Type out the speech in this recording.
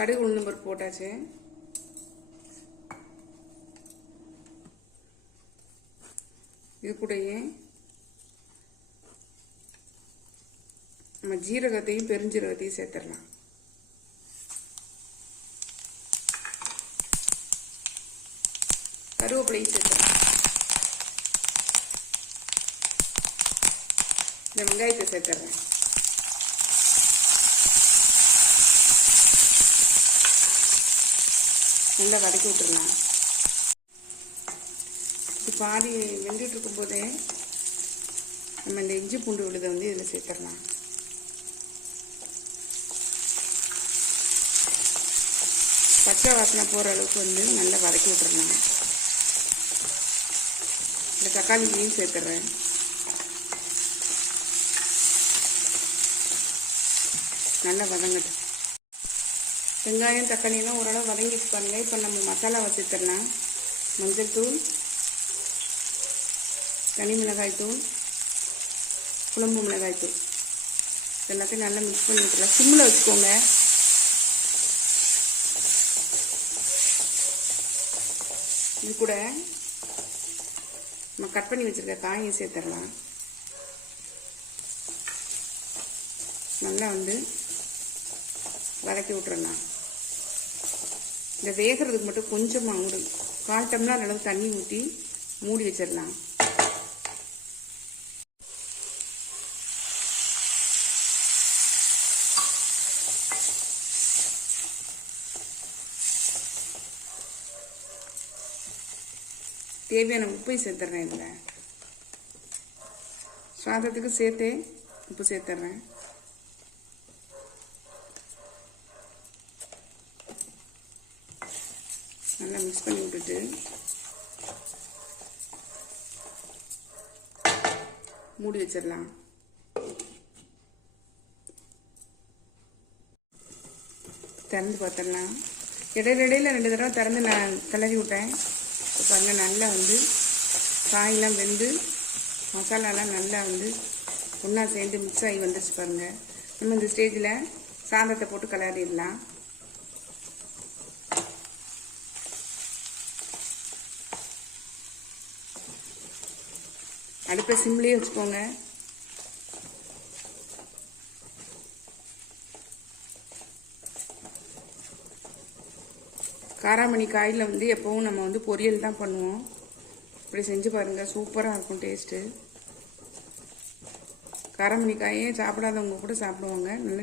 கடுகு உளுந்து பருப்பு போட்டாச்சு. இது கூடயே நம்ம ஜீரகத்தையும் பெருஞ்சீரகத்தையும் சேர்த்துடலாம். கருவேப்பிலையும் சேர்த்துடலாம். இந்த வெங்காயத்தை சேர்த்துறேன் நல்லா வதக்கி விட்டுருலாம் இது பாதி வெந்துட்டு இருக்கும்போதே நம்ம இந்த இஞ்சி பூண்டு விழுதை வந்து இதில் சேர்த்துடலாம். பச்சை வாசனை போகிற அளவுக்கு வந்து நல்லா வதக்கி விட்டுருலாம் இந்த தக்காளியையும் சேர்த்துறேன். நல்லா வதங்கட்டும். வெங்காயம் தக்காளியெல்லாம் ஓரளவு வதங்கிட்டு பாருங்க. இப்போ நம்ம மசாலா வச்சுத்தரலாம் மஞ்சள் தூள் தனி மிளகாய் தூள் குழம்பு மிளகாய் தூள். எல்லாத்தையும் நல்லா மிக்ஸ் பண்ணி விட்டுலாம் சிம்மில் வச்சுக்கோங்க. இது கூட நம்ம கட் பண்ணி வச்சிருக்க காயை சேர்த்துடலாம். நல்லா வந்து வதக்கி விட்டுறலாம். இந்த வேகிறதுக்கு மட்டும் கொஞ்சமாக ஒரு கால் டம்ளர் அளவு தண்ணி ஊற்றி மூடி வச்சிடலாம். தேவையான உப்பை சேர்த்துறேன் இதில். சாதத்துக்கு சேர்த்தே உப்பு சேர்த்துறேன். நல்லா மிக்ஸ் பண்ணி விட்டுட்டு. மூடி வச்சிடலாம். திறந்து பார்த்துடலாம். இடையில இடையில ரெண்டு தடவை திறந்து நான் கிளறி விட்டேன். இப்போ நல்லா வந்து காயெல்லாம் வெந்து மசாலாலாம் நல்லா வந்து ஒன்றா சேர்ந்து மிக்ஸ் ஆகி வந்துருச்சு பாருங்க. நம்ம இந்த ஸ்டேஜில் சாதத்தை போட்டு கிளறிடலாம். அடுப்பை சிம்லேயே வச்சுக்கோங்க. காராமணி காயில் வந்து எப்போவும் நம்ம வந்து பொரியல் தான் பண்ணுவோம். இப்படி செஞ்சு பாருங்கள் சூப்பராக இருக்கும் டேஸ்ட்டு காராமணி காயே சாப்பிடாதவங்க கூட சாப்பிடுவாங்க. நல்ல